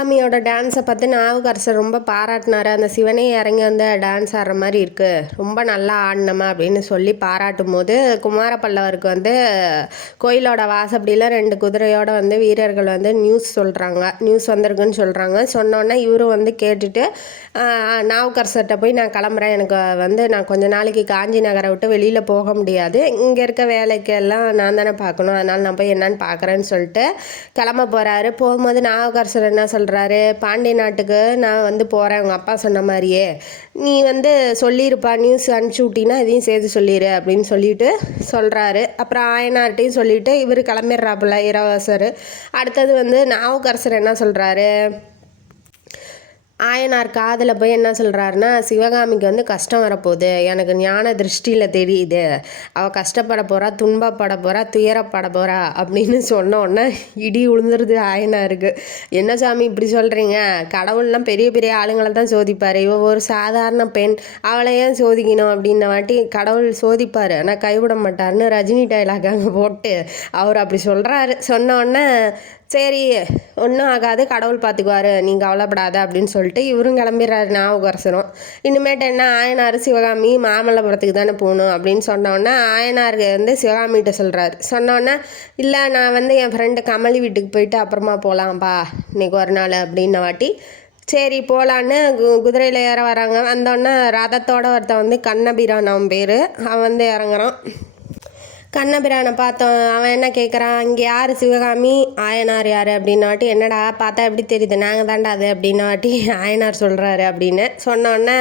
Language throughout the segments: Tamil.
சிவகாமியோட டான்ஸை பார்த்து நாவுக்கரசர் ரொம்ப பாராட்டினார். அந்த சிவனே இறங்கி வந்து டான்ஸ் ஆடுற மாதிரி இருக்குது, ரொம்ப நல்லா ஆடினமா அப்படின்னு சொல்லி பாராட்டும் போது குமார பல்லவருக்கு வந்து கோயிலோட வாசப்படியில் 2 குதிரையோடு வந்து வீரர்கள் வந்து நியூஸ் வந்திருக்குன்னு சொல்கிறாங்க. சொன்னோன்னே இவரும் வந்து கேட்டுட்டு நாவுக்கரசர்கிட்ட போய் நான் கிளம்புறேன், எனக்கு வந்து நான் கொஞ்ச நாளைக்கு காஞ்சி நகரை விட்டு வெளியில் போக முடியாது, இங்கே இருக்க வேலைக்கெல்லாம் நான் தானே பார்க்கணும், அதனால் நான் போய் என்னன்னு பார்க்குறேன்னு சொல்லிட்டு கிளம்ப போகிறாரு. போகும்போது நாவுக்கரசர் என்ன சொல்கிறாரு, பாண்டிய நாட்டுக்கு நான் வந்து போகிறேன் உங்கள் அப்பா சொன்ன மாதிரியே, நீ வந்து சொல்லியிருப்பா, நியூஸ் அனுப்பிச்சி விட்டினா இதையும் சேர்த்து சொல்லிடு அப்படின்னு சொல்லிட்டு சொல்கிறாரு. அப்புறம் ஆயனார்ட்டையும் சொல்லிவிட்டு இவர் கிளம்பிடுறாப்புல இளவரசர். அடுத்தது வந்து நாவுக்கரசர் என்ன சொல்கிறாரு, ஆயனார் காதில் போய் என்ன சொல்கிறாருன்னா, சிவகாமிக்கு வந்து கஷ்டம் வரப்போகுது, எனக்கு ஞான திருஷ்டியில் தெரியுது, அவள் கஷ்டப்பட போகிறா, துன்பப்பட போகிறா, துயரப்பட போகிறா அப்படின்னு சொன்னோன்னே இடி உளுந்துருது ஆயனாருக்கு. என்ன சாமி இப்படி சொல்கிறீங்க, கடவுள்லாம் பெரிய பெரிய ஆளுங்களை தான் சோதிப்பார், இவ ஒரு சாதாரண பெண், அவளை ஏன் சோதிக்கணும் அப்படின்ன வாட்டி கடவுள் சோதிப்பார் ஆனால் கைவிட மாட்டார்னு ரஜினி டைலாக் அங்கே போட்டு அவர் அப்படி சொல்கிறாரு. சொன்னோன்னே சரி ஒன்றும் ஆகாது, கடவுள் பார்த்துக்குவார், நீங்கள் கவலைப்படாத அப்படின்னு சொல்லிட்டு இவரும் கிளம்பிடுறாரு நாவுக்கரசரும். இனிமேட்டு என்ன, ஆயனார் சிவகாமி மாமல்லபுரத்துக்கு தானே போகணும் அப்படின்னு சொன்னோன்னே ஆயனார் வந்து சிவகாமிகிட்ட சொல்கிறாரு. சொன்னோன்னே இல்லை, நான் வந்து என் ஃப்ரெண்டு கமலி வீட்டுக்கு போயிட்டு அப்புறமா போகலாம்ப்பா இன்றைக்கி ஒரு நாள் அப்படின்ன வாட்டி சரி போகலான்னு குதிரையில் ஏற வராங்க. வந்தோடனே ரதத்தோட ஒருத்தன் வந்து கண்ணபிரான் அவன் பேர், அவன் வந்து இறங்குறான். கண்ணபிரானை பார்த்தோம். அவன் என்ன கேட்குறான், இங்கே யார் சிவகாமி, ஆயனார் யார் அப்படின்னாட்டி, என்னடா பார்த்தா எப்படி தெரியுது, நாங்கள் தாண்டா அது அப்படின்னாட்டி ஆயனார் சொல்கிறாரு அப்படின்னு சொன்னோன்னே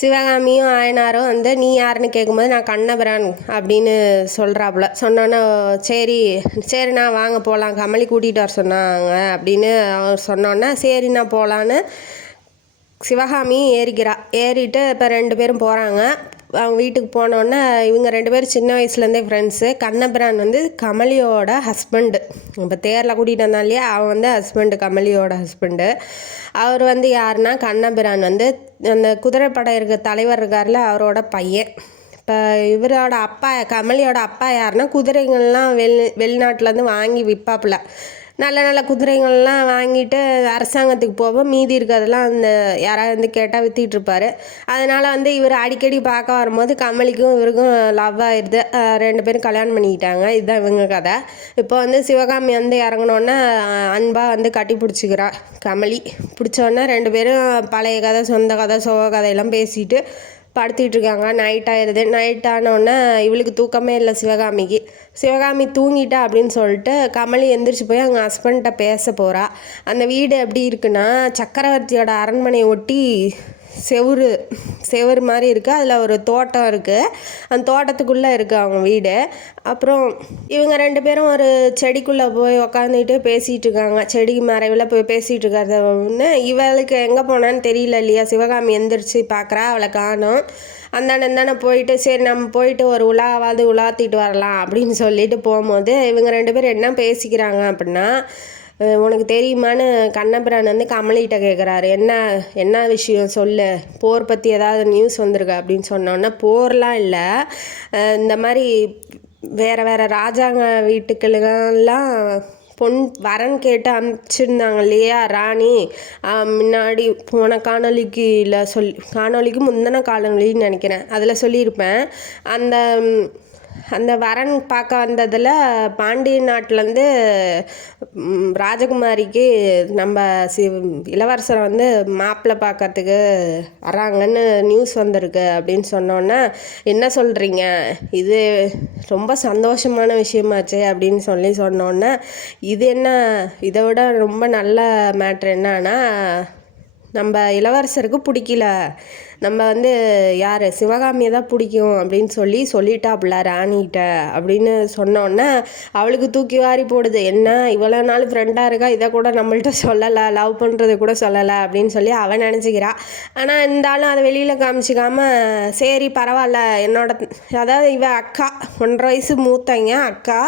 சிவகாமியும் ஆயனாரும் வந்து நீ யாருன்னு கேட்கும்போது நான் கண்ணபிரான் அப்படின்னு சொல்கிறாப்புல. சொன்னோன்னே சரி சரிண்ணா வாங்க போகலாம், கமலி கூட்டிகிட்டு வர சொன்னாங்க அப்படின்னு அவர் சொன்னோன்னே சரிண்ணா போகலான்னு சிவகாமி ஏறிட்டு இப்போ 2 பேரும் போகிறாங்க. அவங்க வீட்டுக்கு போனோன்னே இவங்க 2 பேரும் சின்ன வயசுலேருந்தே ஃப்ரெண்ட்ஸு. கண்ணபிரான் வந்து கமலியோட ஹஸ்பண்டு, இப்போ தேரில் கூட்டிகிட்டு வந்தான் இல்லையா, அவன் வந்து ஹஸ்பண்டு, கமலியோட ஹஸ்பண்டு. அவர் வந்து யாருன்னா கண்ணபிரான் வந்து அந்த குதிரைப்படை இருக்க தலைவர் இருக்கார்ல, அவரோட பையன். இப்போ இவரோட அப்பா, கமலியோட அப்பா யாருன்னா குதிரைகள்லாம் வெளிநாட்டிலேருந்து வாங்கி விற்பாப்புல. நல்ல நல்ல குதிரைகள்லாம் வாங்கிட்டு அரசாங்கத்துக்கு போவோம், மீதி இருக்கிறதெல்லாம் அந்த யாராவது வந்து கேட்டால் விற்றிட்டுருப்பார். அதனால் வந்து இவர் அடிக்கடி பார்க்க வரும்போது கமலிக்கும் இவருக்கும் லவ் ஆயிடுது. 2 பேரும் கல்யாணம் பண்ணிக்கிட்டாங்க. இதுதான் இவங்க கதை. இப்போ வந்து சிவகாமி வந்து இறங்கினோன்னே அன்பாக வந்து கட்டி பிடிச்சிக்கிறா கமலி. பிடிச்சோன்னே 2 பேரும் பழைய கதை, சொந்த கதை, சோக கதையெல்லாம் பேசிட்டு படுத்திகிட்ருக்காங்க. நைட் ஆயிடுது. நைட் ஆனோடனே இவளுக்கு தூக்கமே இல்லை சிவகாமிக்கு. சிவகாமி தூங்கிட்டா அப்படின்னு சொல்லிட்டு கமலி எந்திரிச்சு போய் அவங்க ஹஸ்பண்ட்ட பேச போகிறா. அந்த வீடு எப்படி இருக்குன்னா, சக்கரவர்த்தியோட அரண்மனையை ஒட்டி செவுரு மாதிரி இருக்குது, அதில் ஒரு தோட்டம் இருக்குது, அந்த தோட்டத்துக்குள்ளே இருக்குது அவங்க வீடு. அப்புறம் இவங்க 2 பேரும் ஒரு செடிக்குள்ளே போய் உக்காந்துட்டு பேசிகிட்டு இருக்காங்க. செடிக்கு மறைவில் போய் பேசிகிட்டு இருக்காத ஒன்று, இவளுக்கு எங்கே போனான்னு தெரியல இல்லையா. சிவகாமி எந்திரிச்சு பார்க்குறா, அவளை காணோம். அந்தாண்ட போயிட்டு சரி நம்ம போயிட்டு ஒரு உலாவாவது உலாத்திட்டு வரலாம் அப்படின்னு சொல்லிட்டு போகும்போது இவங்க 2 பேரும் என்ன பேசிக்கிறாங்க அப்படின்னா, உனக்கு தெரியுமான்னு கண்ணபிரான் வந்து கமலிகிட்ட கேட்குறாரு. என்ன விஷயம் சொல்லு, போர் பற்றி ஏதாவது நியூஸ் வந்திருக்கா அப்படின்னு சொன்னோன்னா, போர்லாம் இல்லை, இந்த மாதிரி வேறு ராஜாங்க வீட்டுக்கெல்லாம் வரன் கேட்டு அனுப்பிச்சிருந்தாங்க இல்லையா ராணி, முன்னாடி போன காணொலிக்கு முந்தின காணொலின்னு நினைக்கிறேன், அதில் சொல்லியிருப்பேன். அந்த வரன் பார்க்க வந்ததில் பாண்டிய நாட்டிலேருந்து ராஜகுமாரிக்கு நம்ம இளவரசரை வந்து மாப்பிள்ளை பார்க்கறதுக்கு வராங்கன்னு நியூஸ் வந்திருக்கு அப்படின்னு சொன்னோன்னே, என்ன சொல்கிறீங்க, இது ரொம்ப சந்தோஷமான விஷயமாச்சு அப்படின்னு சொன்னோன்னே, இது என்ன, இதை விட ரொம்ப நல்ல மேட்ரு என்னன்னா, நம்ம இளவரசருக்கு பிடிக்கல, நம்ம வந்து யார் சிவகாமியை தான் பிடிக்கும் அப்படின்னு சொல்லிட்டாப்புல ராணிகிட்ட அப்படின்னு சொன்னோன்னே அவளுக்கு தூக்கி வாரி போடுது. என்ன இவ்வளோ நாள் ஃப்ரெண்டாக இருக்கா, இதை கூட நம்மள்ட்ட சொல்லலை, லவ் பண்ணுறது கூட சொல்லலை அப்படின்னு சொல்லி அவன் நினச்சிக்கிறா. ஆனால் இருந்தாலும் அதை வெளியில் காமிச்சிக்காம சரி பரவாயில்ல, அதாவது இவ அக்கா 1.5 வயசு மூத்தங்க அக்கா,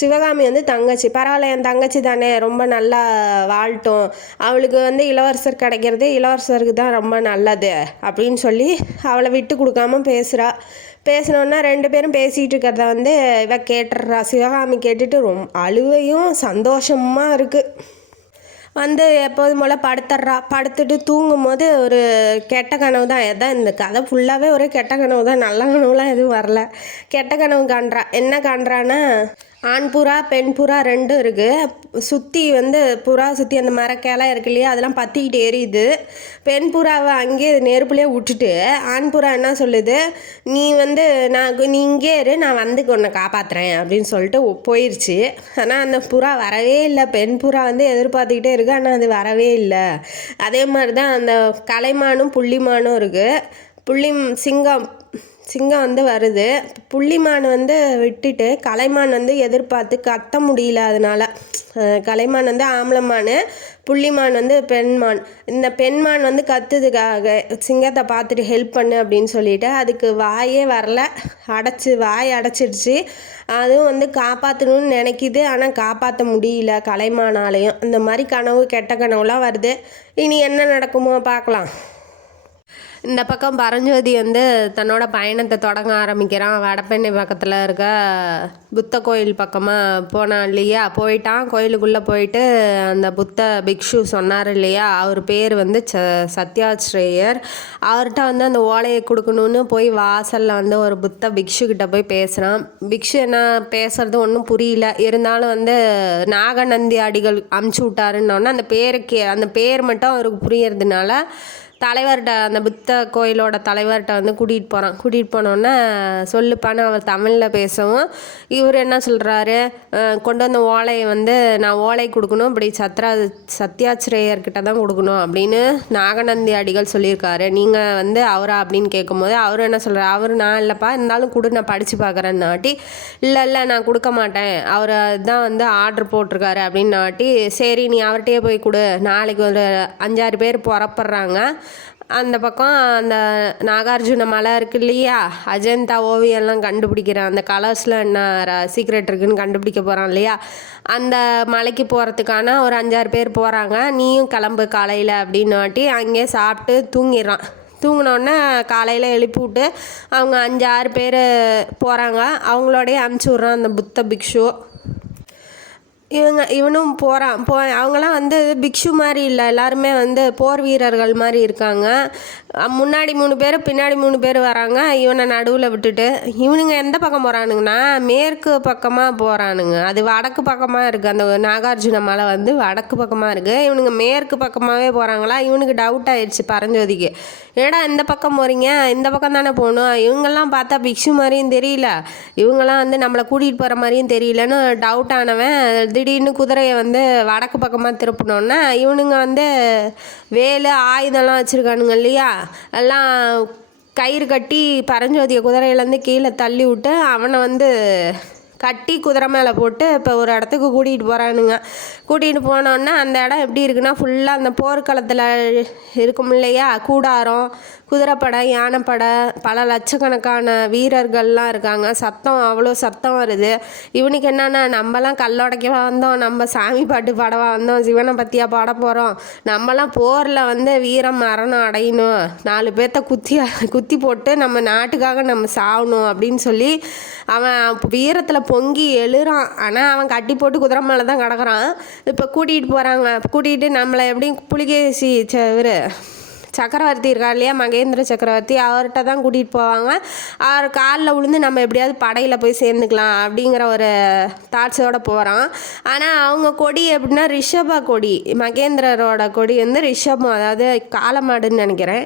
சிவகாமி வந்து தங்கச்சி, பரவாயில்ல என் தங்கச்சி தானே, ரொம்ப நல்லா வாழ்ட்டும், அவளுக்கு வந்து இளவரசர் கிடைக்கிறது இளவரசருக்கு தான் ரொம்ப நல்லது அப்படின்னு சொல்லி அவளை விட்டு கொடுக்காம பேசினோன்னா 2 பேரும் பேசிகிட்டு இருக்கிறத வந்து இவ கேட்டுடுறா. சிவகாமி கேட்டுட்டு ரொம்ப அழுவையும் சந்தோஷமாக இருக்குது. வந்து எப்போதும் போல் படுத்துட்றா. படுத்துட்டு தூங்கும்போது ஒரு கெட்ட கனவு தான். எதான் இந்த கதை ஃபுல்லாகவே ஒரே கெட்ட கனவு தான், நல்ல கனவுலாம் எதுவும் வரல. கெட்ட கனவு காண்றா. என்ன காண்றான்னா, ஆண் புறா பெண் புறா 2 இருக்குது. சுற்றி வந்து புறா சுற்றி அந்த மரக்கிளை இருக்கு இல்லையா, அதெல்லாம் பற்றிக்கிட்டு எரியுது. பெண் புறாவை அங்கேயே நெருப்புலேயே விட்டுட்டு ஆண் புறா என்ன சொல்லுது, நீ வந்து நீ இங்கே இரு, நான் வந்து உன்னை காப்பாற்றுறேன் அப்படின்னு சொல்லிட்டு போயிடுச்சு. ஆனால் அந்த புறா வரவே இல்லை. பெண் புறா வந்து எதிர்பார்த்துக்கிட்டே இருக்கு, ஆனால் அது வரவே இல்லை. அதே மாதிரி தான் அந்த கலைமானும் புள்ளிமானும் இருக்குது. சிங்கம் வந்து வருது. புள்ளிமான் வந்து விட்டுட்டு கலைமான் வந்து எதிர்பார்த்து கத்த முடியல. அதனால கலைமான் வந்து ஆம்பளமான், புள்ளிமான் வந்து பெண்மான். இந்த பெண்மான் வந்து கத்துதுக்காக சிங்கத்தை பார்த்துட்டு ஹெல்ப் பண்ணு அப்படின்னு சொல்லிட்டு அதுக்கு வாயே வரல, வாய் அடைச்சிடுச்சு. அதுவும் வந்து காப்பாற்றணும்னு நினைக்கிது, ஆனால் காப்பாற்ற முடியல கலைமானாலையும். இந்த மாதிரி கனவு கெட்ட கனவுலாம் வருது. இனி என்ன நடக்குமோ பார்க்கலாம். இந்த பக்கம் பரஞ்சோதி வந்து தன்னோட பயணத்தை தொடங்க ஆரம்பிக்கிறான். வடபெண்ணை பக்கத்தில் இருக்க புத்த கோயில் பக்கமாக போனான் இல்லையா, போயிட்டான். கோயிலுக்குள்ளே போயிட்டு அந்த புத்த பிக்ஷு சொன்னார் இல்லையா, அவர் பேர் வந்து சத்யாஸ்ரேயர். அவர்கிட்ட வந்து அந்த ஓலையை கொடுக்கணுன்னு போய் வாசலில் வந்து ஒரு புத்த பிக்ஷுக்கிட்ட போய் பேசுகிறான். பிக்ஷு என்ன பேசுறது ஒன்றும் புரியல. இருந்தாலும் வந்து நாகநந்தி அடிகள் அமுச்சு விட்டாருன்னொன்னே அந்த பேர் மட்டும் அவருக்கு புரியறதுனால தலைவர்கிட்ட, அந்த புத்த கோயிலோட தலைவர்கிட்ட வந்து கூட்டிகிட்டு போனோன்னே சொல்லுப்பான்னு அவர் தமிழில் பேசவும், இவர் என்ன சொல்கிறாரு, கொண்டு வந்த ஓலையை வந்து நான் ஓலை கொடுக்கணும், இப்படி சத்யாஸ்ரேயர்கிட்ட தான் கொடுக்கணும் அப்படின்னு நாகநந்தி அடிகள் சொல்லியிருக்காரு. நீங்கள் வந்து அவரா அப்படின்னு கேட்கும்போது அவர் என்ன சொல்கிறார், அவர் நான் இல்லைப்பா, இருந்தாலும் கொடு, நான் படித்து பார்க்குறேன்னாட்டி, இல்லை நான் கொடுக்க மாட்டேன், அவர் தான் வந்து ஆர்டர் போட்டிருக்காரு அப்படின்னாட்டி, சரி நீ அவர்கிட்டயே போய் கொடு, நாளைக்கு ஒரு 5-6 பேர் புறப்படுறாங்க. அந்த பக்கம் அந்த நாகார்ஜுன மலை இருக்கு இல்லையா, அஜந்தா ஓவியம்லாம் கண்டுபிடிக்கிறான். அந்த கலர்ஸில் என்ன சீக்ரெட் இருக்குதுன்னு கண்டுபிடிக்க போகிறான் இல்லையா, அந்த மலைக்கு போகிறதுக்கான ஒரு 5-6 பேர் போகிறாங்க. நீயும் கிளம்பு காலையில் அப்படின்னாட்டி அங்கேயே சாப்பிட்டு தூங்கிடுறான். தூங்கினோடனே காலையில் எழுப்பி விட்டு அவங்க 5-6 பேர் போகிறாங்க. அவங்களோடய அனுப்பிச்சி விட்றான் அந்த புத்த பிக்ஷு. இவனும் போகிறான். அவங்களாம் வந்து பிக்ஷு மாதிரி இல்லை, எல்லாருமே வந்து போர் வீரர்கள் மாதிரி இருக்காங்க. முன்னாடி 3 பேர் பின்னாடி 3 பேர் வராங்க. இவனை நடுவில் விட்டுட்டு இவனுங்க எந்த பக்கம் போகிறானுங்கன்னா மேற்கு பக்கமாக போகிறானுங்க. அது வடக்கு பக்கமாக இருக்குது. அந்த நாகார்ஜுன மலை வந்து வடக்கு பக்கமாக இருக்குது. இவனுங்க மேற்கு பக்கமாகவே போகிறாங்களா. இவனுக்கு டவுட் ஆயிடுச்சு பரஞ்சோதிக்கு, ஏடா இந்த பக்கம் போகிறீங்க, இந்த பக்கம் தானே போகணும், இவங்கெல்லாம் பார்த்தா பிக்ஷு மாதிரியும் தெரியல, இவங்கெல்லாம் வந்து நம்மளை கூட்டிகிட்டு போகிற மாதிரியும் தெரியலன்னு டவுட் ஆனவன் திடீர்னு குதிரையை வந்து வடக்கு பக்கமாக திருப்பினோன்னா இவனுங்க வந்து வேலு ஆயுதம்லாம் வச்சுருக்கானுங்க இல்லையா, எல்லாம் கயிறு கட்டி பரஞ்சோதியை குதிரையிலேருந்து கீழே தள்ளி விட்டு அவனை வந்து கட்டி குதிரை மேலே போட்டு இப்போ ஒரு இடத்துக்கு கூட்டிகிட்டு போகிறானுங்க. கூட்டிகிட்டு போனோன்னா அந்த இடம் எப்படி இருக்குன்னா, ஃபுல்லாக அந்த போர்க்களத்தில் இருக்கும் இல்லையா, கூடாரம், குதிரைப்படை, யானைப்படை, பல லட்சக்கணக்கான வீரர்கள்லாம் இருக்காங்க. அவ்வளோ சத்தம் வருது. இவனுக்கு என்னென்னா, நம்மலாம் கல்லோடைக்கவா வந்தோம், நம்ம சாமி பாட்டு பாடவா வந்தோம், சிவனை பற்றியா பாட போகிறோம், நம்மலாம் போரில் வந்து வீரம் மரணம் அடையணும், 4 பேர்த்த குத்தி போட்டு நம்ம நாட்டுக்காக நம்ம சாகணும் அப்படின்னு சொல்லி அவன் வீரத்தில் பொங்கி எழுறான். ஆனால் அவன் கட்டி போட்டு குதிரை மேலே தான் கிடக்குறான். இப்போ கூட்டிகிட்டு போகிறாங்க. கூட்டிகிட்டு நம்மளை எப்படி புலிகேசி சக்கரவர்த்தி இருக்கார் இல்லையா, மகேந்திர சக்கரவர்த்தி, அவர்கிட்ட தான் கூட்டிகிட்டு போவாங்க. அவர் காலில் விழுந்து நம்ம எப்படியாவது படையில் போய் சேர்ந்துக்கலாம் அப்படிங்கிற ஒரு தாட்ஸோடு போகிறான். ஆனால் அவங்க கொடி எப்படின்னா ரிஷப கொடி, மகேந்திரரோட கொடி வந்து ரிஷபம், அதாவது காளமாடுன்னு நினைக்கிறேன்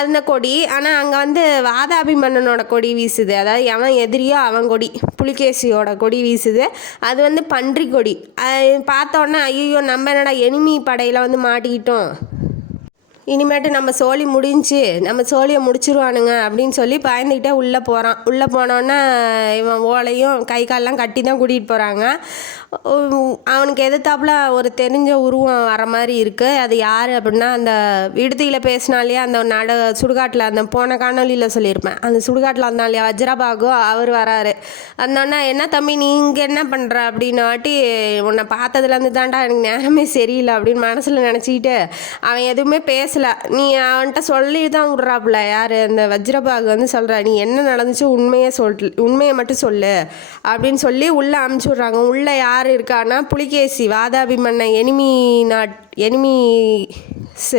அந்த கொடி. ஆனால் அங்கே வந்து வாதாபி மன்னனோட கொடி வீசுது, அதாவது எவன் எதிரியோ அவன் கொடி, புலிகேசியோட கொடி வீசுது. அது வந்து பன்றி கொடி. பார்த்தோன்னே ஐயோ நம்ம என்னடா எனிமி படையில் வந்து மாட்டிக்கிட்டோம், இனிமேட்டு நம்ம சோழி நம்ம சோழியை முடிச்சிருவானுங்க அப்படின்னு சொல்லி பயந்துக்கிட்டே உள்ளே போகிறான். உள்ளே போனோன்னே இவன் ஓலையும் கை காலெலாம் கட்டி தான் கூட்டிகிட்டு போகிறாங்க. அவனுக்கு எதிர்த்தாப்புல ஒரு தெரிஞ்ச உருவம் வர மாதிரி இருக்குது. அது யார் அப்படின்னா, அந்த விடுதியில் பேசினாலேயே அந்த சுடுகாட்டில் அந்த போன காணொலியில் சொல்லியிருப்பேன், அந்த சுடுகாட்டில் இருந்தாலே வஜ்ரபாகு, அவர் வராரு. அதனால என்ன தம்பி நீ இங்கே என்ன பண்ணுற அப்படின்னு வாட்டி, உன்னை பார்த்ததுலேருந்து தாண்டா எனக்கு நேரமே சரியில்லை அப்படின்னு மனசில் நினச்சிக்கிட்டு அவன் எதுவுமே பேசல. பேசலை. நீ அவன்கிட்ட சொல்லி தான் விட்றாப்புல. யார் இந்த வஜ்ரபாகு வந்து சொல்கிறா, நீ என்ன நடந்துச்சு உண்மையை மட்டும் சொல்லு அப்படின்னு சொல்லி உள்ளே அமுச்சு விட்றாங்க. உள்ளே யார் இருக்கான்னா புலிகேசி, வாதாபி மன்ன எனிமி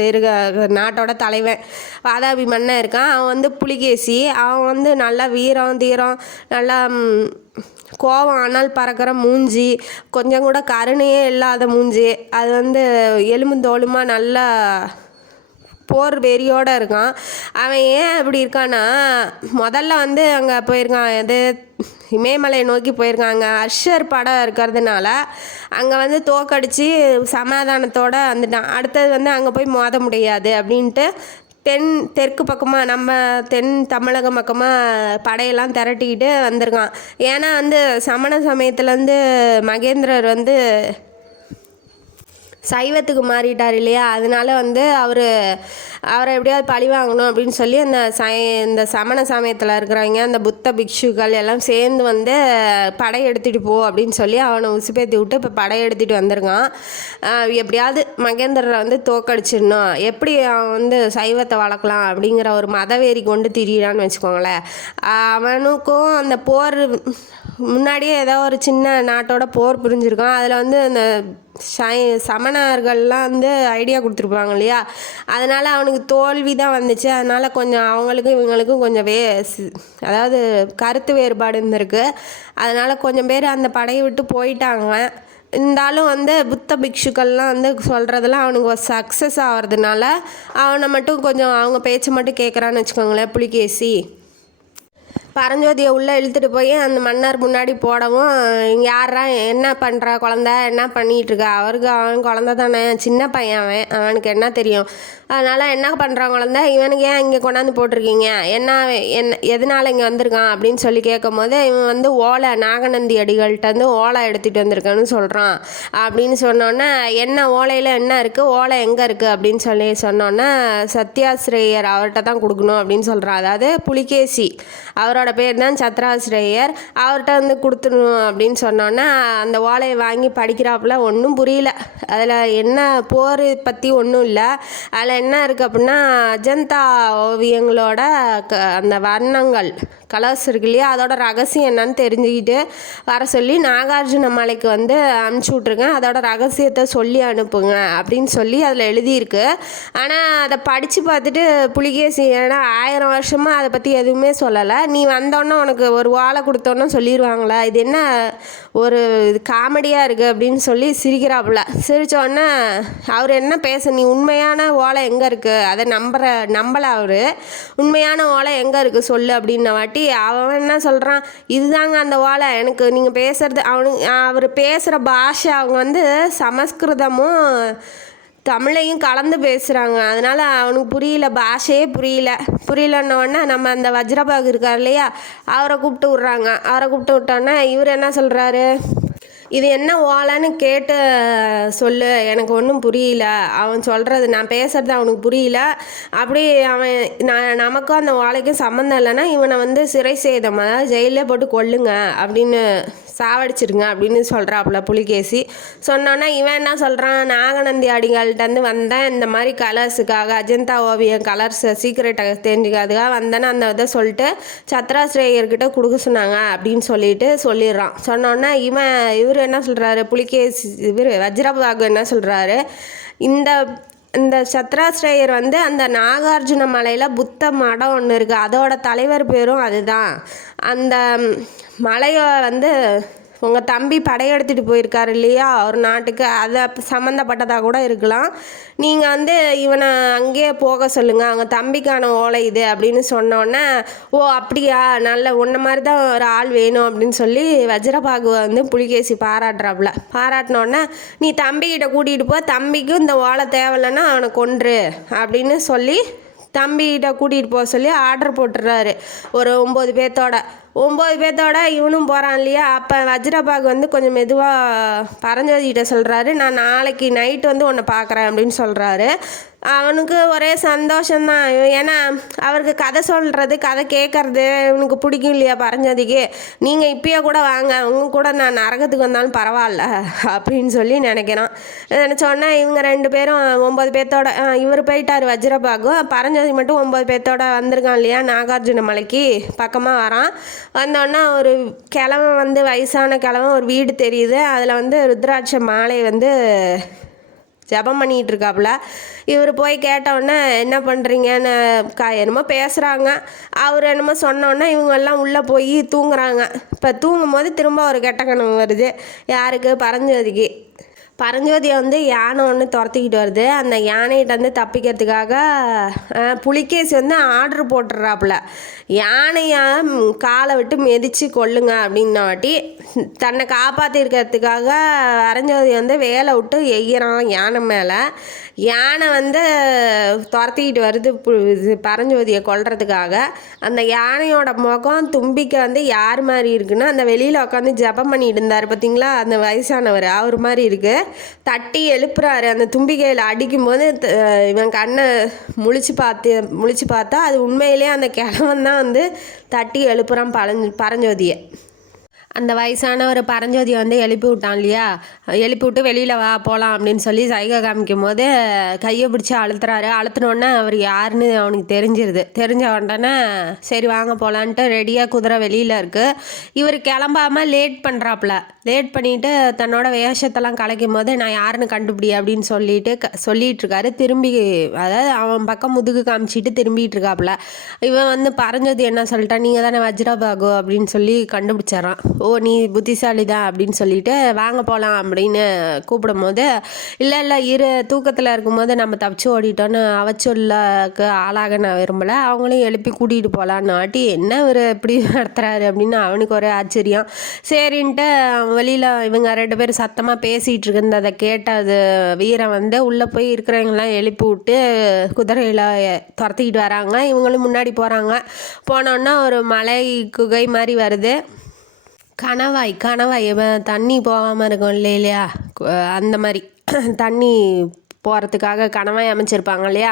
இருக்க நாட்டோட தலைவன் வாதாபி மன்னன் இருக்கான். அவன் வந்து புலிகேசி. அவன் வந்து நல்லா வீரம் தீரம், நல்லா கோவம் ஆனால் பறக்கிற மூஞ்சி, கொஞ்சம் கூட கருணையே இல்லாத மூஞ்சி. அது வந்து எலும்பு தோலுமா நல்லா போர் வெறியோடு இருக்கான். அவன் ஏன் அப்படி இருக்கான்னா, முதல்ல வந்து அங்கே போயிருக்கான், எது இமயமலை நோக்கி போயிருக்காங்க. அர்ஷர் படம் இருக்கிறதுனால அங்கே வந்து தோக்கடிச்சு சமாதானத்தோடு வந்துட்டான். அடுத்தது வந்து அங்கே போய் மோத முடியாது அப்படின்ட்டு தெற்கு பக்கமாக, நம்ம தென் தமிழகம் பக்கமாக படையெல்லாம் திரட்டிக்கிட்டு வந்திருக்கான். ஏன்னா வந்து சமண சமயத்துலேருந்து மகேந்திரர் வந்து சைவத்துக்கு மாறிட்டார் இல்லையா, அதனால வந்து அவரை எப்படியாவது பழி வாங்கணும் அப்படின்னு சொல்லி இந்த சமண சமயத்தில் இருக்கிறவங்க, அந்த புத்த பிக்ஷுக்கள் எல்லாம் சேர்ந்து வந்து படையெடுத்துகிட்டு போ அப்படின்னு சொல்லி அவனை உசுப்பேற்றி விட்டு இப்போ படையெடுத்துகிட்டு வந்திருக்கான். எப்படியாவது மகேந்திரரை வந்து தோக்கடிச்சிடணும், எப்படி அவன் வந்து சைவத்தை வளர்க்கலாம் அப்படிங்கிற ஒரு மதவேறி கொண்டு திரியிறான்னு வச்சுக்கோங்களேன். அவனுக்கும் அந்த போர் முன்னாடியே ஏதோ ஒரு சின்ன நாட்டோட போர் புரிஞ்சிருக்கான். அதில் வந்து அந்த சமணர்கள்லாம் வந்து ஐடியா கொடுத்துருப்பாங்க இல்லையா, அதனால் அவனுக்கு தோல்வி தான் வந்துச்சு. அதனால் கொஞ்சம் அவங்களுக்கும் இவங்களுக்கும் கொஞ்சம் அதாவது கருத்து வேறுபாடு இருந்திருக்கு. அதனால் கொஞ்சம் பேர் அந்த படையை விட்டு போயிட்டாங்க. இருந்தாலும் வந்து புத்த பிக்ஷுக்கள்லாம் வந்து சொல்கிறதெல்லாம் அவனுக்கு சக்ஸஸ் ஆகிறதுனால அவனை மட்டும் கொஞ்சம் அவங்க பேச்சை மட்டும் கேட்குறான்னு வச்சுக்கோங்களேன் புலிகேசி. பரஞ்சோதியை உள்ளே இழுத்துட்டு போய் அந்த மன்னர் முன்னாடி போடவும், யாரா என்ன பண்ணுற குழந்த, என்ன பண்ணிகிட்ருக்க, அவன் குழந்த தானே, சின்ன பையன் அவனுக்கு என்ன தெரியும், அதனால் என்ன பண்ணுறான் குழந்த, இவனுக்கு ஏன் இங்கே கொண்டாந்து போட்டிருக்கீங்க, என்ன எதனால் இங்கே வந்திருக்கான் அப்படின்னு சொல்லி கேட்கும் போது, இவன் வந்து ஓலை நாகநந்தி அடிகள்கிட்ட வந்து ஓலை எடுத்துகிட்டு வந்திருக்கான்னு சொல்கிறான். அப்படின்னு சொன்னோன்னே, என்ன ஓலையில் என்ன இருக்குது, ஓலை எங்கே இருக்குது அப்படின்னு சொல்லி சொன்னோன்னே, சத்யாஸ்ரேயர் அவர்கிட்ட தான் கொடுக்கணும் அப்படின்னு சொல்கிறான். அதாவது புலிகேசி அவரோட பேர் தான் சத்ராஸ்ரேயர், அவர்கிட்ட வந்து கொடுத்துடணும் அப்படின்னு சொன்னோன்னா அந்த ஓலையை வாங்கி படிக்கிறாப்புல. ஒன்றும் புரியல, அதில் என்ன போர் பற்றி ஒன்றும் இல்லை. அதில் என்ன இருக்குது அப்படின்னா, அஜந்தா ஓவியங்களோட அந்த வர்ணங்கள் கலர்ஸ் இருக்கு இல்லையா, அதோட ரகசியம் என்னன்னு தெரிஞ்சுக்கிட்டு வர சொல்லி நாகார்ஜுன மலைக்கு வந்து அனுப்பிச்சி விட்ருக்கேன், அதோட ரகசியத்தை சொல்லி அனுப்புங்க அப்படின்னு சொல்லி அதில் எழுதியிருக்கு. ஆனால் அதை படித்து பார்த்துட்டு புலிகேசி ஏன்னா 1000 வருஷமாக அதை பற்றி எதுவுமே சொல்லலை, நீ வந்தோன்னே உனக்கு ஒரு ஓலை கொடுத்தோன்னே சொல்லிடுவாங்களா, இது என்ன ஒரு காமெடியாக இருக்குது அப்படின்னு சொல்லி சிரிக்கிறாப்புல. சிரித்தோடனே அவர் என்ன நீ உண்மையான ஓலை எங்கே இருக்குது, அதை நம்பலை அவர். உண்மையான ஓலை எங்கே இருக்குது சொல்லு அப்படின்ன வாட்டி அவன் என்ன சொல்கிறான், இதுதாங்க அந்த ஓலை, எனக்கு நீங்கள் பேசுகிறது அவர் பேசுகிற பாஷை அவங்க வந்து சமஸ்கிருதமும் தமிழையும் கலந்து பேசுகிறாங்க. அதனால் அவனுக்கு புரியல, பாஷையே புரியலன்னொடனே நம்ம அந்த வஜ்ரபாகு இருக்கார் இல்லையா, அவரை கூப்பிட்டு விட்றாங்க. அவரை கூப்பிட்டு விட்டோன்னே இவர் என்ன சொல்கிறாரு, இது என்ன ஓலைன்னு கேட்டு சொல்லு, எனக்கு ஒன்றும் புரியல, அவன் சொல்கிறது நான் பேசுகிறது அவனுக்கு புரியல, அப்படி அவன் நமக்கும் அந்த ஓலைக்கும் சம்மந்தம் இல்லைன்னா இவனை வந்து சிறை சேதம், அதாவது ஜெயிலே போட்டு கொல்லுங்க அப்படின்னு சாவடிச்சிருங்க அப்படின்னு சொல்கிறாப்புல புலிகேசி. சொன்னோன்னா இவன் என்ன சொல்கிறான், நாகநந்தி அடிகள்கிட்டருந்து வந்தேன், இந்த மாதிரி கலர்ஸுக்காக அஜந்தா ஓவியம் கலர்ஸ் சீக்ரெட்டை தெரிஞ்சுக்காதுக்காக வந்தேன்னு அந்த இதை சொல்லிட்டு சத்ராஸ்ரேயர்கிட்ட கொடுக்க சொன்னாங்க அப்படின்னு சொல்லிடுறான். சொன்னோன்னா இவர் என்ன சொல்கிறாரு, புலிகேசி வஜ்ரபாகு என்ன சொல்கிறாரு, இந்த சத்ராஸ்ரேயர் வந்து அந்த நாகார்ஜுன மலையில் புத்த மடம் ஒன்று இருக்குது, அதோட தலைவர் பேரும் அதுதான். அந்த மலையை வந்து உங்கள் தம்பி படையெடுத்துகிட்டு போயிருக்காரு இல்லையா ஒரு நாட்டுக்கு, அதை சம்மந்தப்பட்டதாக கூட இருக்கலாம். நீங்கள் வந்து இவனை அங்கேயே போக சொல்லுங்கள், அவங்க தம்பிக்கான ஓலை இது அப்படின்னு சொன்னோன்னே, ஓ அப்படியா, நல்ல உன்ன மாதிரி தான் ஒரு ஆள் வேணும் அப்படின்னு சொல்லி வஜ்ரபாகுவை வந்து புலிகேசி பாராட்டினோடனே, நீ தம்பிக்கிட்ட கூட்டிகிட்டு போ, தம்பிக்கும் இந்த ஓலை தேவையில்லைன்னா அவனை கொன்று அப்படின்னு சொல்லி தம்பிகிட்ட கூட்டிகிட்டு போக சொல்லி ஆர்டர் போட்டுடுறாரு. ஒரு 9 பேர்த்தோட 9 பேர்த்தோட இவனும் போகிறான் இல்லையா. அப்போ வஜ்ரபாகு வந்து கொஞ்சம் மெதுவாக பரஞ்சோதிகிட்ட சொல்கிறாரு, நான் நாளைக்கு நைட்டு வந்து உன்னை பார்க்குறேன் அப்படின்னு சொல்கிறாரு. அவனுக்கு ஒரே சந்தோஷம்தான். ஏன்னா அவருக்கு கதை சொல்கிறது, கதை கேட்குறது இவனுக்கு பிடிக்கும் இல்லையா பரஞ்சோதிக்கு. நீங்கள் இப்பயே கூட வாங்க, அவங்க கூட நான் நரகத்துக்கு வந்தாலும் பரவாயில்ல அப்படின்னு சொல்லி நினைக்கிறான். நினச்சோன்னா இவங்க 2 பேரும் 9 பேர்த்தோட இவர் போயிட்டார் வஜ்ரபாகும். பரஞ்சோதி மட்டும் 9 பேர்த்தோட வந்திருக்கான் இல்லையா நாகார்ஜுன மலைக்கு பக்கமாக வரான். வந்தோடனே ஒரு கிழவன் வந்து வயசான கிழவன் ஒரு வீடு தெரியுது. அதில் வந்து ருத்ராட்ச மாலை வந்து ஜபம் பண்ணிகிட்டு இருக்காப்புல. இவர் போய் கேட்டவுடனே என்ன பண்ணுறீங்கன்னு என்னமோ பேசுகிறாங்க. அவர் என்னமோ சொன்னோன்னே இவங்கெல்லாம் உள்ளே போய் தூங்குறாங்க. இப்போ தூங்கும் போது திரும்ப ஒரு கெட்ட கனவு வருது. யாருக்கு? பரஞ்சோதிக்கு. பரஞ்சோதியை வந்து யானை ஒன்று துரத்திக்கிட்டு வருது. அந்த யானைகிட்ட வந்து தப்பிக்கிறதுக்காக புலிகேசி வந்து ஆர்டர் போட்டுடுறாப்புல, யானையை காலை விட்டு மிதித்து கொல்லுங்க அப்படின்னாட்டி தன்னை காப்பாற்றிருக்கிறதுக்காக பரஞ்சோதி வந்து வேலை விட்டு எய்கிறான் யானை மேலே. யானை வந்து துரத்திக்கிட்டு வருது பரஞ்சோதியை கொல்றதுக்காக. அந்த யானையோட முகம் தும்பிக்கை வந்து யார் மாதிரி இருக்குன்னா, அந்த வெளியில் உட்காந்து ஜபம் பண்ணிட்டு இருந்தார் பார்த்தீங்களா, அந்த வயசானவர் அவர் மாதிரி இருக்குது. தட்டி எழுப்புறாரு. அந்த தும்பிக்கையில் அடிக்கும்போது இவன் கண்ணை முழிச்சு பார்த்தா அது உண்மையிலே அந்த கிழவன் தான் வந்து தட்டி எழுப்புறான் பரஞ்சோதியை. அந்த வயசான ஒரு பரஞ்சோதியை வந்து எழுப்பி விட்டான் இல்லையா. எழுப்பி விட்டு வெளியில் வா போகலாம் அப்படின்னு சொல்லி சைகை காமிக்கும் போது கையை பிடிச்சி அழுத்துறாரு. அழுத்தினோடனே அவர் யாருன்னு அவனுக்கு தெரிஞ்சிருது. தெரிஞ்ச உடனே சரி வாங்க போகலான்ட்டு ரெடியாக குதிரை வெளியில் இருக்குது. இவர் கிளம்பாமல் லேட் பண்ணுறாப்புல. லேட் பண்ணிவிட்டு தன்னோட வேஷத்தெல்லாம் கலைக்கும் போது நான் யாருன்னு கண்டுபிடி அப்படின்னு சொல்லிட்டு இருக்காரு. திரும்பி அதாவது அவன் பக்கம் முதுகு காமிச்சிட்டு திரும்பிட்டு இருக்காப்புல. இவன் வந்து பரஞ்சோதி என்ன சொல்லிட்டான், நீங்கள் தானே வஜ்ரபாகு அப்படின்னு சொல்லி கண்டுபிடிச்சாரான். ஓ நீ புத்திசாலி தான் அப்படின்னு சொல்லிட்டு வாங்க போகலாம் அப்படின்னு கூப்பிடும் போது இல்லை இரு தூக்கத்தில் இருக்கும்போது நம்ம தப்பிச்சு ஓடிட்டோன்னு அவச்சொல்லுக்கு ஆளாக நான் விரும்பலை, அவங்களையும் எழுப்பி கூட்டிகிட்டு போகலான்னு ஆட்டி என்ன ஒரு எப்படி நடத்துகிறாரு அப்படின்னு அவனுக்கு ஒரு ஆச்சரியம். சரின்ட்டு வெளியில் இவங்க 2 பேரும் சத்தமாக பேசிகிட்டு இருந்ததை கேட்டது வீரன் வந்து உள்ளே போய் இருக்கிறவங்களாம் எழுப்பி விட்டு குதிரையில் துரத்திக்கிட்டு வராங்க. இவங்களும் முன்னாடி போகிறாங்க. போனோன்னா ஒரு மலை குகை மாதிரி வருது. கணவாய் தண்ணி போகாமல் இருக்கும் இல்லையா, அந்த மாதிரி தண்ணி போகிறதுக்காக கணவாய் அமைச்சிருப்பாங்க இல்லையா.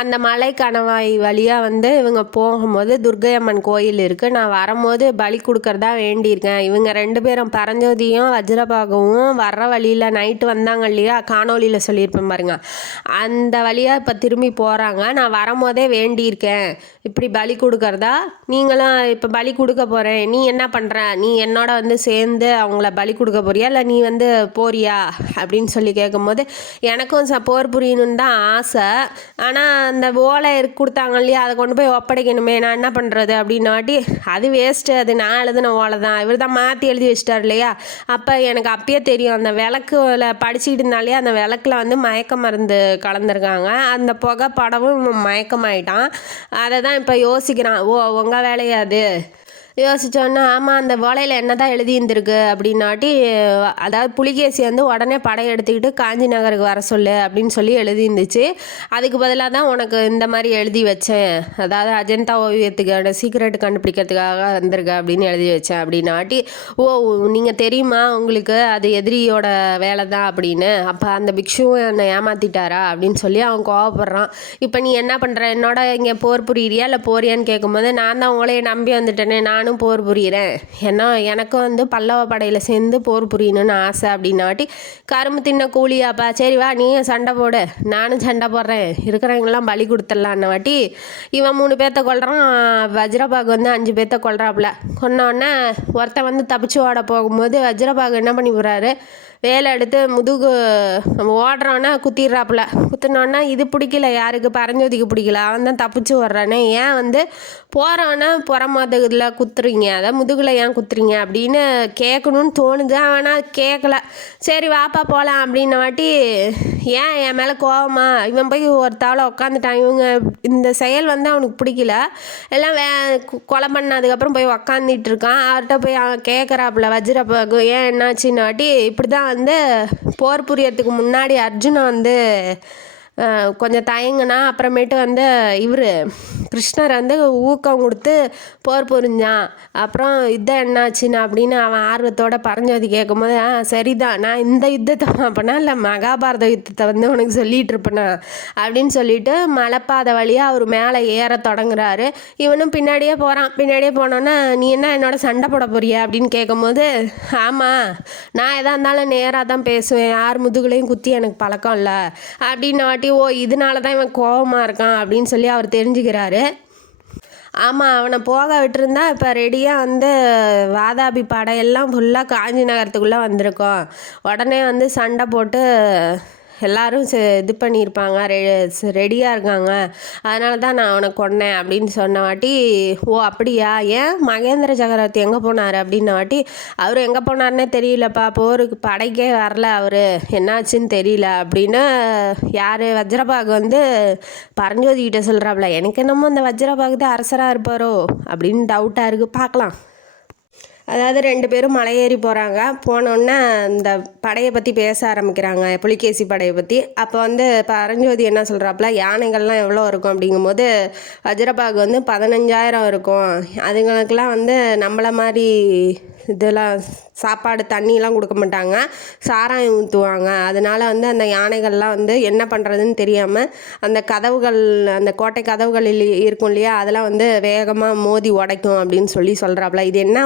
அந்த மலை கணவாய் வழியாக வந்து இவங்க போகும்போது துர்க்கை அம்மன் கோயில் இருக்குது. நான் வரும்போது பலி கொடுக்கறதா வேண்டியிருக்கேன். இவங்க 2 பேரும் பரஞ்சோதியும் வஜ்ரபாகவும் வர்ற வழியில் நைட்டு வந்தாங்க இல்லையா, காணொலியில் சொல்லியிருப்பேன் பாருங்க, அந்த வழியாக இப்போ திரும்பி போகிறாங்க. நான் வரும்போதே வேண்டியிருக்கேன் இப்படி பலி கொடுக்கறதா, நீங்களும் இப்போ பலி கொடுக்க போகிறேன், நீ என்ன பண்ணுற, நீ என்னோட வந்து சேர்ந்து அவங்கள பலி கொடுக்க போறியா இல்லை நீ வந்து போறியா அப்படின்னு சொல்லி கேட்கும்போது எனக்கும் போர் புரியணுன்னு தான் ஆசை, ஆனால் அந்த ஓலை கொடுத்தாங்க இல்லையா அதை கொண்டு போய் ஒப்படைக்கணுமே, நான் என்ன பண்ணுறது அப்படின்னாட்டி அது வேஸ்ட்டு, அது நான் எழுதின ஓலை தான், இவர் தான் மாற்றி எழுதி வச்சிட்டார் இல்லையா. அப்போ எனக்கு அப்பயே தெரியும் அந்த விளக்குல படிச்சுக்கிட்டு இருந்தாலே அந்த விளக்கில் வந்து மயக்க மருந்து கலந்துருக்காங்க, அந்த புகை படமும் மயக்கமாயிட்டான். அதை தான் இப்போ யோசிக்கிறான், ஓ உங்கள் வேலையாது யோசித்தோன்னா ஆமாம் அந்த ஓலையில் என்ன தான் எழுதியிருந்துருக்கு அப்படின்னாட்டி, அதாவது புலிகேசி வந்து உடனே படம் எடுத்துக்கிட்டு காஞ்சி நகருக்கு வர சொல்லு அப்படின்னு சொல்லி எழுதியிருந்துச்சு. அதுக்கு பதிலாக தான் உனக்கு இந்த மாதிரி எழுதி வச்சேன், அதாவது அஜந்தா ஓவியத்துக்கான சீக்ரெட் கண்டுபிடிக்கிறதுக்காக வந்திருக்கு அப்படின்னு எழுதி வச்சேன் அப்படின்னாட்டி, ஓ நீங்கள் தெரியுமா உங்களுக்கு அது எதிரியோட வேலை தான் அப்படின்னு, அப்போ அந்த பிக்ஷுவும் என்னை ஏமாற்றிட்டாரா அப்படின்னு சொல்லி அவன் கோவப்படுறான். இப்போ நீ என்ன பண்ணுற, என்னோட இங்கே போர் புரியிறியா இல்லை போறியான்னு கேட்கும்போது நான் தான் உங்களையே நம்பி வந்துட்டேனே, நானும் போர் புரியிறேன், ஏன்னா எனக்கும் வந்து பல்லவ படையில் சேர்ந்து போர் புரியணும்னு ஆசை அப்படின்னாட்டி, கரும்பு தின்ன கூலியாப்பா, சரி வா நீயும் சண்டை போடு நானும் சண்டை போடுறேன், இருக்கிறவங்களாம் பலி கொடுத்துடலான்னு வாட்டி இவன் 3 பேர்த்த கொல்றான். வஜ்ரபாகு வந்து 5 பேர்த்த கொல்றாப்புல. கொன்னோடனே ஒருத்தன் வந்து தப்பிச்சு ஓட போகும்போது வஜ்ரபாகு என்ன பண்ணி போகிறாரு, வேலை எடுத்து முதுகு ஓடுறான்னா குத்திடுறாப்புல. குத்தினோன்னா இது பிடிக்கல யாருக்கு, பரஞ்சோதிக்கு பிடிக்கல, அவன் தான் தப்பிச்சு வர்றானே, ஏன் வந்து போகிறான்னா புறமாதுல குத்துறீங்க, அதை முதுகில் ஏன் குத்துறீங்க அப்படின்னு கேட்கணுன்னு தோணுது. ஆனால் கேட்கல. சரி வாப்பா போகலாம் அப்படின்ன வாட்டி ஏன் என் மேலே கோவமா, இவன் போய் ஒரு தாவலை உக்காந்துட்டான். இவங்க இந்த செயல் வந்து அவனுக்கு பிடிக்கல, எல்லாம் கொலை பண்ணதுக்கப்புறம் போய் உக்காந்துட்டு இருக்கான். அவர்கிட்ட போய் அவன் கேட்குறாப்புல வஜ்ரபாகு ஏன் என்னாச்சுன்னாட்டி, இப்படி தான் வந்து போர் புரியறதுக்கு முன்னாடி அர்ஜுனன் வந்து கொஞ்சம் தயங்குனா, அப்புறமேட்டு வந்து இவர் கிருஷ்ணர் வந்து ஊக்கம் கொடுத்து போர் புரிஞ்சான். அப்புறம் யுத்தம் என்னாச்சுன்னு அப்படின்னு அவன் ஆர்வத்தோட பரஞ்சோதி கேட்கும்போது, சரிதான், நான் இந்த யுத்தத்தை பார்ப்பேனா இல்லை மகாபாரத யுத்தத்தை வந்து உனக்கு சொல்லிட்டு இருப்பேனா அப்படின்னு சொல்லிட்டு மலைப்பாதை வழியாக அவர் மேலே ஏற தொடங்குறாரு. இவனும் பின்னாடியே போகிறான். பின்னாடியே போனோன்னா, நீ என்ன என்னோட சண்டை போட போறியா அப்படின்னு கேட்கும்போது, ஆமாம், நான் எதாக இருந்தாலும் நேராக தான் பேசுவேன், யார் முதுகுலையும் குத்தி எனக்கு பழக்கம் இல்லை அப்படின்ன வாட்டி, ஓ இதனால தான் இவன் கோபமாக இருக்கான் அப்படின்னு சொல்லி அவர் தெரிஞ்சுக்கிறாரு. ஆமாம், அவனை போக விட்டுருந்தா இப்போ ரெடியாக வந்து வாதாபி படையெல்லாம் ஃபுல்லாக காஞ்சி நகரத்துக்குள்ளே வந்திருக்கோம். உடனே வந்து சண்டை போட்டு எல்லோரும் இது பண்ணியிருப்பாங்க, ரெடியாக இருக்காங்க. அதனால தான் நான் அவனை கொன்னேன் அப்படின்னு சொன்ன வாட்டி, ஓ அப்படியா, ஏன் மகேந்திர சக்கரவர்த்தி எங்கே போனார் அப்படின்ன வாட்டி, அவர் எங்கே போனார்னே தெரியலப்பா, போருக்கு படைக்கே வரல, அவர் என்னாச்சுன்னு தெரியல அப்படின்னு யார் வஜ்ரபாகு வந்து பரஞ்சோதிக்கிட்ட சொல்கிறாப்புல. எனக்கு என்னமோ அந்த வஜ்ரபாகு தான் அரசராக இருப்பாரோ அப்படின்னு டவுட்டாக இருக்குது, பார்க்கலாம். அதாவது 2 பேரும் மலை ஏறி போகிறாங்க. போனோடனே இந்த படையை பற்றி பேச ஆரம்பிக்கிறாங்க, புலிகேசி படையை பற்றி. அப்போ வந்து பரஞ்சோதி என்ன சொல்கிறாப்புல, யானைகள்லாம் எவ்வளோ இருக்கும் அப்படிங்கும்போது வஜ்ரபாகு வந்து 15,000 இருக்கும். அதுங்களுக்கெல்லாம் வந்து நம்மளை மாதிரி இதெல்லாம் சாப்பாடு தண்ணியெலாம் கொடுக்க மாட்டாங்க, சாராயம் ஊற்றுவாங்க. அதனால் வந்து அந்த யானைகள்லாம் வந்து என்ன பண்ணுறதுன்னு தெரியாமல் அந்த கதவுகள், அந்த கோட்டை கதவுகள் இருக்கும் இல்லையா, அதெல்லாம் வந்து வேகமாக மோதி உடைக்கும் அப்படின்னு சொல்கிறாப்புல. இது என்ன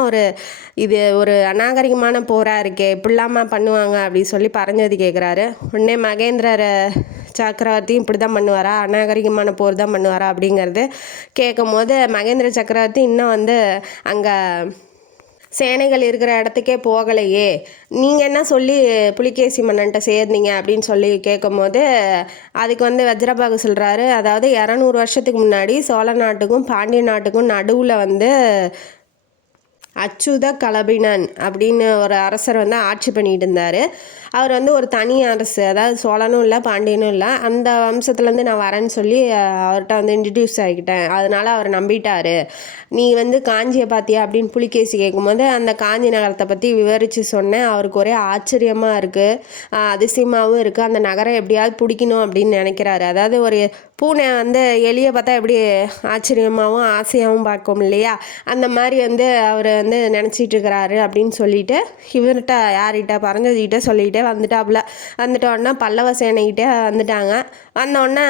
இது ஒரு அநாகரிகமான போராக இருக்கே, இப்படிலாமா பண்ணுவாங்க அப்படின்னு சொல்லி பரஞ்சோதி கேட்குறாரு. உடனே மகேந்திர சக்கரவர்த்தியும் இப்படி தான் பண்ணுவாரா, அநாகரிகமான போர் தான் பண்ணுவாரா அப்படிங்கிறது கேட்கும் போது, மகேந்திர சக்கரவர்த்தி இன்னும் வந்து அங்கே சேனைகள் இருக்கிற இடத்துக்கே போகலையே, நீங்கள் என்ன சொல்லி புலிகேசி மன்னன்ட்ட சேர்ந்தீங்க அப்படின்னு சொல்லி கேட்கும் போது, அதுக்கு வந்து வஜ்ரபாகு சொல்கிறாரு, அதாவது 200 வருஷத்துக்கு முன்னாடி சோழ நாட்டுக்கும் பாண்டிய நாட்டுக்கும் நடுவில் வந்து அச்சுத கலபினன் அப்படின்னு ஒரு அரசர் வந்து ஆட்சி பண்ணிட்டு இருந்தார். அவர் வந்து ஒரு தனி அரசு, அதாவது சோழனும் இல்லை பாண்டியனும் இல்லை, அந்த வம்சத்துலேருந்து நான் வரேன்னு சொல்லி அவர்கிட்ட வந்து இன்ட்ரடியூஸ் ஆகிக்கிட்டேன். அதனால் அவர் நம்பிட்டார். நீ வந்து காஞ்சியை பார்த்தியா அப்படின்னு புலிகேசி கேட்கும்போது அந்த காஞ்சி நகரத்தை பற்றி விவரித்து சொன்னேன். அவருக்கு ஒரே ஆச்சரியமாக இருக்குது, அதிசயமாகவும் இருக்குது. அந்த நகரம் எப்படியாவது பிடிக்கணும் அப்படின்னு நினைக்கிறாரு. அதாவது ஒரு பூனை வந்து எலியை பார்த்தா எப்படி ஆச்சரியமாகவும் ஆசையாகவும் பார்க்கும் இல்லையா, அந்த மாதிரி வந்து அவர் வந்து நினச்சிட்டு இருக்கிறாரு அப்படின்னு சொல்லிட்டு இவர்கிட்ட யார்கிட்ட பரஞ்சோதிக்கிட்ட சொல்லிகிட்டே வந்துட்டோன்னா பல்லவ சேனைக்கிட்டே வந்துட்டாங்க. வந்தோடனே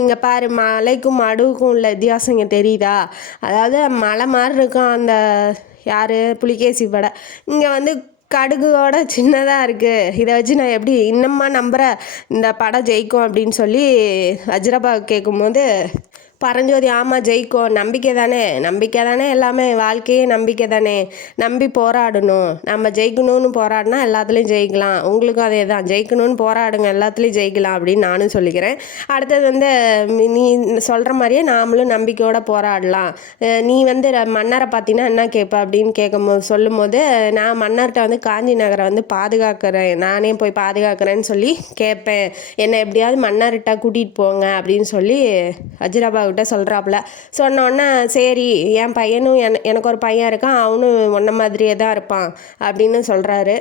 இங்கே பாரு, மலைக்கும் மடுவுக்கும் உள்ள வித்தியாசம் இங்கே தெரியுதா, அதாவது மலை மாதிரி இருக்கும் அந்த யார் புலிகேசி படை, இங்கே வந்து கடுகுவோட சின்னதாக இருக்குது. இதை வச்சு நான் எப்படி இன்னமா நம்புகிறேன் இந்த படம் ஜெயிக்கும் அப்படின்னு சொல்லி வஜ்ரபாகு கேட்கும்போது பரஞ்சோதி, ஆமாம் ஜெயிக்கும், நம்பிக்கை தானே எல்லாமே, வாழ்க்கையே நம்பிக்கை தானே, நம்பி போராடணும், நம்ம ஜெயிக்கணும்னு போராடினா எல்லாத்துலேயும் ஜெயிக்கலாம், உங்களுக்கும் அதே தான், ஜெயிக்கணும்னு போராடுங்க, எல்லாத்துலேயும் ஜெயிக்கலாம் அப்படின்னு நானும் சொல்லிக்கிறேன். அடுத்தது வந்து நீ சொல்கிற மாதிரியே நாமளும் நம்பிக்கையோடு போராடலாம். நீ வந்து மன்னரை பார்த்தீங்கன்னா என்ன கேட்ப அப்படின்னு சொல்லும்போது, நான் மன்னர்கிட்ட வந்து காஞ்சி நகரை வந்து பாதுகாக்கிறேன், நானே போய் பாதுகாக்கிறேன்னு சொல்லி கேட்பேன், என்னை எப்படியாவது மன்னர்கிட்ட கூட்டிகிட்டு போங்க அப்படின்னு சொல்லி வஜ்ரபாகு சொல்கிறாப்புல. சொன்னோன்னே சரி, என் பையனும் எனக்கு ஒரு பையன் இருக்கான், அவனும் உன்ன மாதிரியே தான் இருப்பான் அப்படின்னு சொல்கிறாரு.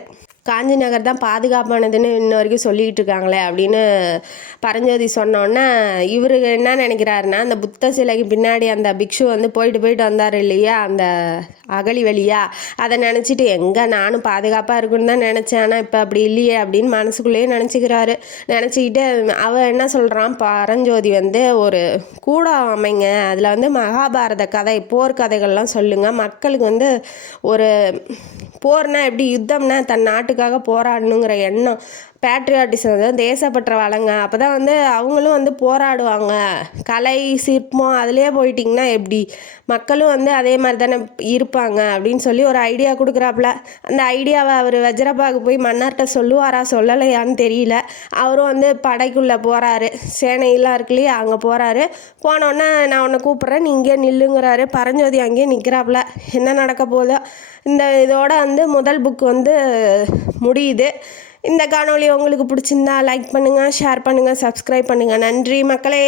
காஞ்சி நகர் தான் பாதுகாப்பானதுன்னு இன்ன வரைக்கும் சொல்லிகிட்டு இருக்காங்களே அப்படின்னு பரஞ்சோதி சொன்னோன்னே இவர் என்ன நினைக்கிறாருன்னா, அந்த புத்த சிலைக்கு பின்னாடி அந்த பிக்ஷு வந்து போயிட்டு வந்தார் இல்லையா அந்த அகழி வழியா, அதை நினச்சிட்டு எங்கே நானும் பாதுகாப்பாக இருக்குன்னு தான் நினச்சேன், ஆனால் இப்போ அப்படி இல்லையே அப்படின்னு மனசுக்குள்ளேயே நினச்சிக்கிறாரு. நினச்சிக்கிட்டு அவன் என்ன சொல்கிறான், பரஞ்சோதி வந்து ஒரு கூடம் அமைங்க, அதில் வந்து மகாபாரத கதை, போர்க்கதைகள்லாம் சொல்லுங்கள், மக்களுக்கு வந்து ஒரு போர்னா எப்படி, யுத்தம்னா தன் நாட்டுக்காக போராடணுங்கிற எண்ணம், பேட்ரியாட்டிசம், அதாவது தேசப்பற்ற வளங்க, அப்போ தான் வந்து அவங்களும் வந்து போராடுவாங்க. கலை சிற்பம் அதிலே போயிட்டிங்கன்னா எப்படி, மக்களும் வந்து அதே மாதிரி தானே இருப்பாங்க அப்படின்னு சொல்லி ஒரு ஐடியா கொடுக்குறாப்புல. அந்த ஐடியாவை அவர் வஜ்ரபாகு போய் மன்னர்கிட்ட சொல்லுவாரா சொல்லலையான்னு தெரியல. அவரும் வந்து படைக்குள்ளே போகிறாரு, சேனையெல்லாம் இருக்கு இல்லையா, அங்கே போகிறாரு. போனோன்னே நான் உன்னை கூப்பிட்றேன், நீ இங்கே நில்லுங்கிறாரு. பரஞ்சோதி அங்கேயே நிற்கிறாப்புல. என்ன நடக்க போதோ. இந்த இதோட வந்து முதல் புக் வந்து முடியுது. இந்த காணொளி உங்களுக்கு பிடிச்சிருந்தா லைக் பண்ணுங்கள், ஷேர் பண்ணுங்கள், சப்ஸ்கிரைப் பண்ணுங்கள். நன்றி மக்களே.